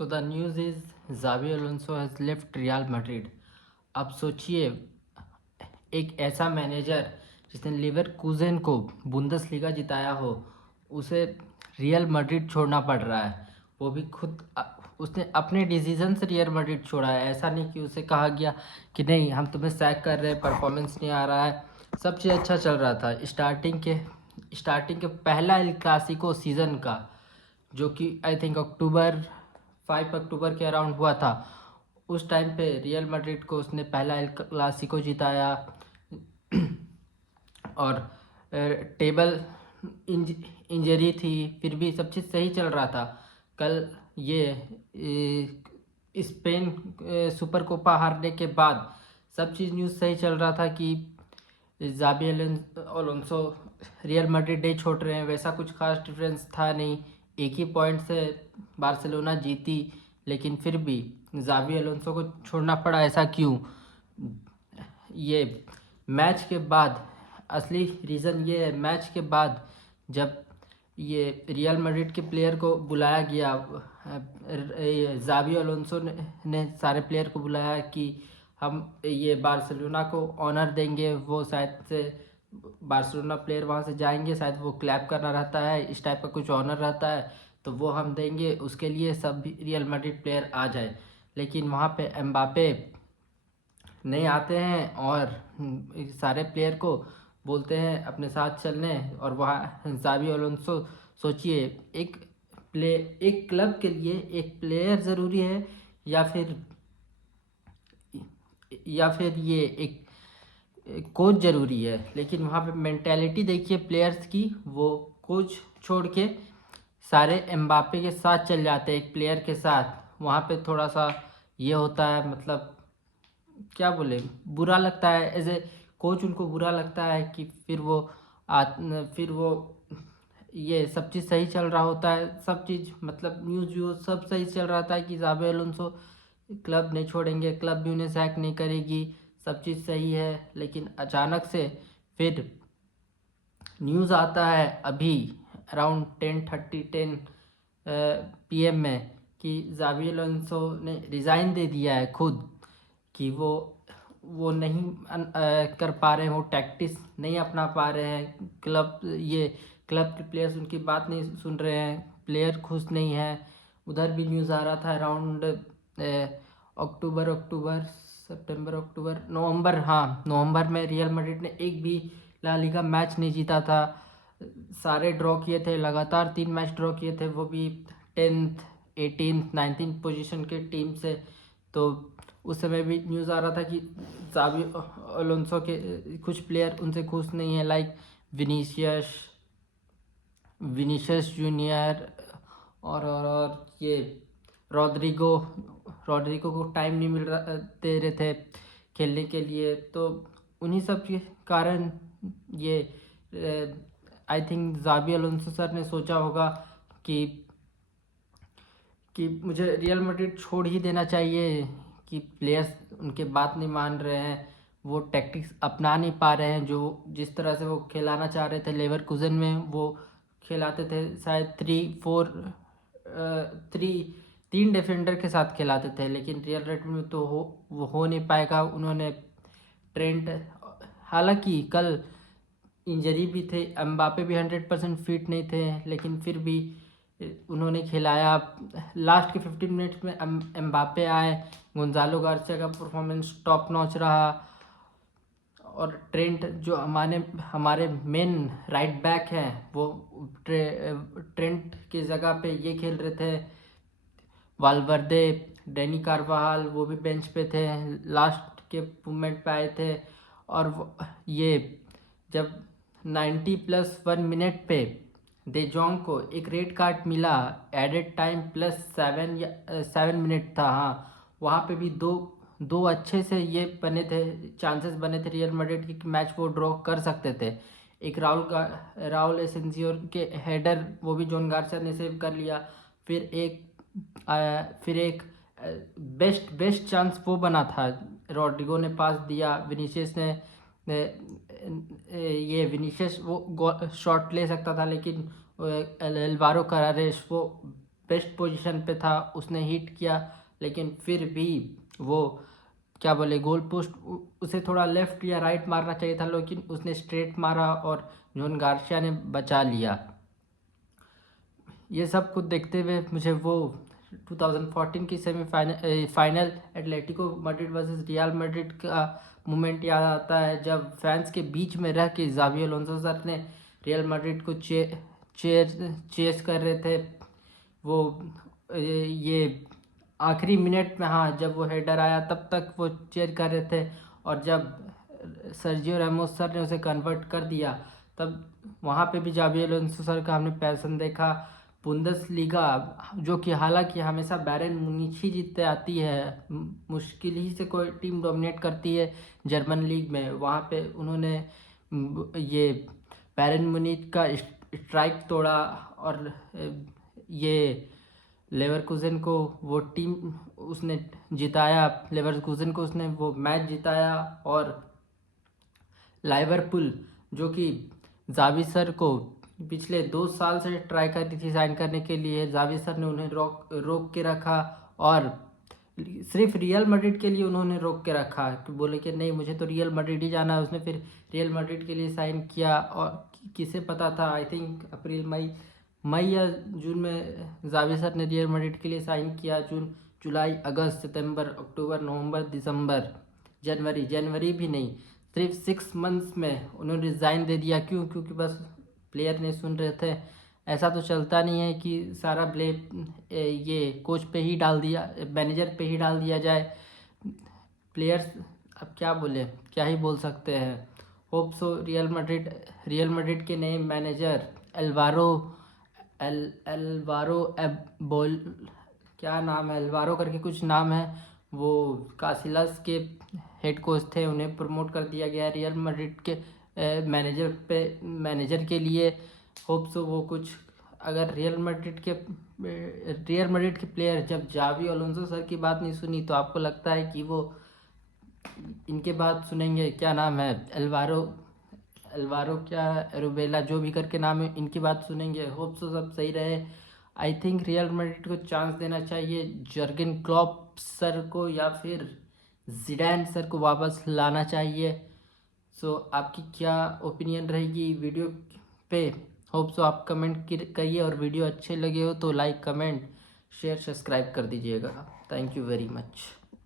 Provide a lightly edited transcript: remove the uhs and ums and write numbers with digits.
So the news is Xabi Alonso has left Real Madrid. अब सोचिए, एक ऐसा मैनेजर जिसने लीवरकूज़न को बुंदेसलीगा जिताया हो, उसे रियल मैड्रिड छोड़ना पड़ रहा है। वो भी खुद उसने अपने डिसीजन से रियल मैड्रिड छोड़ा है। ऐसा नहीं कि उसे कहा गया कि नहीं हम तुम्हें सैक कर रहे हैं, परफॉर्मेंस नहीं आ रहा है। सब चीज़ अच्छा चल रहा था स्टार्टिंग के पहला एल क्लासिको सीज़न का, जो कि आई थिंक 5 अक्टूबर के अराउंड हुआ था। उस टाइम पे रियल मैड्रिड को उसने पहला एल क्लासिको जिताया और टेबल इंजरी थी, फिर भी सब चीज़ सही चल रहा था। कल ये स्पेन सुपर कोपा हारने के बाद सब चीज़ न्यूज़ सही चल रहा था कि ज़ाबी अलोंसो रियल मैड्रिड नहीं छोड़ रहे हैं। वैसा कुछ खास डिफरेंस था नहीं, एक ही पॉइंट से बार्सिलोना जीती, लेकिन फिर भी ज़ाबी अलोंसो को छोड़ना पड़ा। ऐसा क्यों? ये मैच के बाद असली रीज़न ये है, मैच के बाद जब ये रियल मैड्रिड के प्लेयर को बुलाया गया, ज़ाबी अलोंसो ने सारे प्लेयर को बुलाया कि हम ये बार्सिलोना को ऑनर देंगे। वो शायद से बार्सिलोना प्लेयर वहाँ से जाएंगे, शायद वो क्लैप करना रहता है, इस टाइप का कुछ ऑनर रहता है, तो वो हम देंगे, उसके लिए सब रियल मैड्रिड प्लेयर आ जाए। लेकिन वहाँ पे एम्बापे नहीं आते हैं और सारे प्लेयर को बोलते हैं अपने साथ चलने, और वहाँ ज़ाबी अलोंसो, सोचिए, एक क्लब के लिए एक प्लेयर ज़रूरी है या फिर ये एक कोच ज़रूरी है। लेकिन वहाँ पे मेंटेलिटी देखिए प्लेयर्स की, वो कोच छोड़ के सारे एम्बापे के साथ चल जाते हैं, एक प्लेयर के साथ। वहाँ पे थोड़ा सा ये होता है, मतलब क्या बोले, बुरा लगता है। एज ए कोच उनको बुरा लगता है कि फिर वो ये सब चीज़ सही चल रहा होता है, सब चीज़ मतलब न्यूज़ व्यूज़ सब सही चल रहा था कि ज़ाबी अलोंसो क्लब नहीं छोड़ेंगे, क्लब भी उन्हें सैक नहीं करेगी, सब चीज़ सही है। लेकिन अचानक से फिर न्यूज़ आता है अभी अराउंड 10 PM में कि ज़ाबी अलोंसो ने रिज़ाइन दे दिया है खुद, कि वो नहीं कर पा रहे हैं, वो टैक्टिस नहीं अपना पा रहे हैं। क्लब के प्लेयर्स उनकी बात नहीं सुन रहे हैं, प्लेयर खुश नहीं है। उधर भी न्यूज़ आ रहा था अराउंड नवंबर, हाँ नवंबर में रियल मैड्रिड ने एक भी ला लीगा मैच नहीं जीता था। सारे ड्रॉ किए थे, लगातार 3 मैच ड्रॉ किए थे, वो भी 10th 18th 19th पोजीशन के टीम से। तो उस समय भी न्यूज़ आ रहा था कि ज़ाबी अलोंसो के कुछ प्लेयर उनसे खुश नहीं है, लाइक विनीशियस जूनियर और ये रॉड्रिगो को टाइम नहीं दे रहे थे खेलने के लिए। तो उन्हीं सब के कारण ये आई थिंक ज़ाबी अलोंसो सर ने सोचा होगा कि मुझे रियल मैड्रिड छोड़ ही देना चाहिए, कि प्लेयर्स उनके बात नहीं मान रहे हैं, वो टैक्टिक्स अपना नहीं पा रहे हैं, जो जिस तरह से वो खिलाना चाह रहे थे लेवरकुज़न में, वो खिलाते थे शायद 3 डिफेंडर के साथ खिलाते थे। लेकिन रियल मैड्रिड में तो वो हो नहीं पाएगा। उन्होंने ट्रेंट, हालांकि कल इंजरी भी थे, एम्बापे भी 100% फिट नहीं थे, लेकिन फिर भी उन्होंने खिलाया। लास्ट के 15 मिनट्स में एम्बापे आए, गोंजालो गार्सिया का परफॉर्मेंस टॉप नॉच रहा, और ट्रेंट जो हमारे मेन राइट बैक हैं, वो ट्रेंट की जगह पे ये खेल रहे थे, वालवर्दे, डेनी कार्वाहाल, वो भी बेंच पे थे, लास्ट के मोमेंट पे आए थे। और ये जब 90+1 मिनट पे दे जोंग को एक रेड कार्ड मिला, एडेड टाइम +7 मिनट था, हाँ, वहाँ पे भी दो अच्छे से ये चांसेस बने थे रियल मैड्रिड की, मैच वो ड्रॉ कर सकते थे। एक राउल एसेंसियोर के हेडर, वो भी जॉन गार्सिया ने सेव कर लिया। फिर एक बेस्ट चांस वो बना था, रॉड्रिगो ने पास दिया, विनीशियस वो शॉट ले सकता था, लेकिन एल्वारो करारेस वो बेस्ट पोजीशन पे था, उसने हिट किया, लेकिन फिर भी वो क्या बोले गोल पोस्ट उसे थोड़ा लेफ्ट या राइट मारना चाहिए था, लेकिन उसने स्ट्रेट मारा और जोन गार्सिया ने बचा लिया। ये सब कुछ देखते हुए मुझे वो 2014 की final Atletico Madrid versus real Madrid का मोमेंट याद आता है, जब फैंस के बीच में रह के जावी अलोंसो सर ने रियल मैड्रिड को चेस कर रहे थे। वो ये आखिरी मिनट में, हाँ, जब वो हेडर आया तब तक वो चेयर कर रहे थे, और जब सर्जियो रैमोस सर ने उसे कन्वर्ट कर दिया तब वहाँ पे भी जावी अलोंसो सर का हमने पैसन देखा। बुंदेसलीगा, जो कि हालांकि हमेशा बैरन म्यूनिच ही जीतते आती है, मुश्किल ही से कोई टीम डोमिनेट करती है जर्मन लीग में, वहाँ पे उन्होंने ये बैरन म्यूनिच का स्ट्राइक तोड़ा, और ये लेवरकुसेन को वो टीम उसने जिताया, लेवरकुसेन को उसने वो मैच जिताया। और लिवरपूल, जो कि जावी सर को पिछले 2 साल से ट्राई कर रही थी साइन करने के लिए, जावी सर ने उन्हें रोक के रखा, और सिर्फ रियल मैड्रिड के लिए उन्होंने रोक के रखा कि बोले कि नहीं, मुझे तो रियल मैड्रिड ही जाना है। उसने फिर रियल मैड्रिड के लिए साइन किया, और किसे पता था, आई थिंक अप्रैल मई या जून में जावी सर ने रियल मैड्रिड के लिए साइन किया। जून, जुलाई, अगस्त, सितंबर, अक्टूबर, नवंबर, दिसंबर, जनवरी भी नहीं, सिर्फ 6 मंथ्स में उन्होंने रिज़ाइन दे दिया। क्योंकि बस प्लेयर नहीं सुन रहे थे। ऐसा तो चलता नहीं है कि सारा ब्लेम ये कोच पे ही डाल दिया, मैनेजर पे ही डाल दिया जाए। प्लेयर्स अब क्या बोले, क्या ही बोल सकते हैं। होप सो रियल मैड्रिड के नए मैनेजर एल्वारो बोल, क्या नाम है, एल्वारो करके कुछ नाम है, वो कासिलास के हेड कोच थे, उन्हें प्रमोट कर दिया गया रियल मैड्रिड के मैनेजर के लिए। होप सो वो कुछ, अगर रियल मैड्रिड के प्लेयर जब जावी अलोंसो सर की बात नहीं सुनी, तो आपको लगता है कि वो इनके बात सुनेंगे? क्या नाम है, एल्वारो क्या एरोबेला, जो भी करके नाम है, इनकी बात सुनेंगे? होप सो सब सही रहे। आई थिंक रियल मैड्रिड को चांस देना चाहिए जर्गन क्लॉप सर को, या फिर जिडान सर को वापस लाना चाहिए। सो आपकी क्या ओपिनियन रहेगी वीडियो पे? होप सो आप कमेंट करिए, और वीडियो अच्छे लगे हो तो लाइक, कमेंट, शेयर, सब्सक्राइब कर दीजिएगा। Thank you very much.